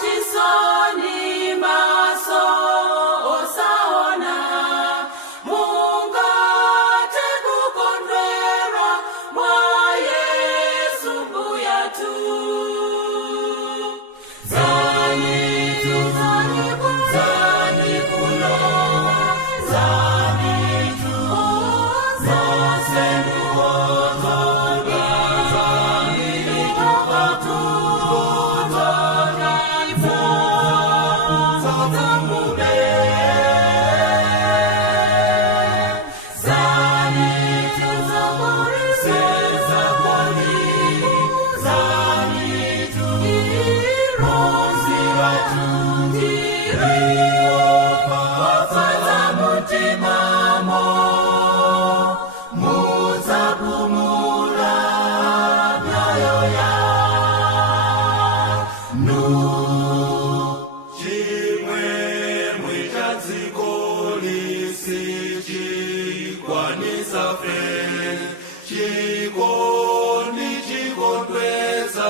chisoni maso osaona mungate kukondwera mwa Yesu mbuya tu. Zani kuno, zani tu, zasendu otoga, zani tu otoga, zatamube. Zani tu zabori, zani tu rozira tu, wafata mutimamo, muzapumula mioyo yanu. Chimwemwe cha dziko lisichikwanisa fe, chikoni chikondweza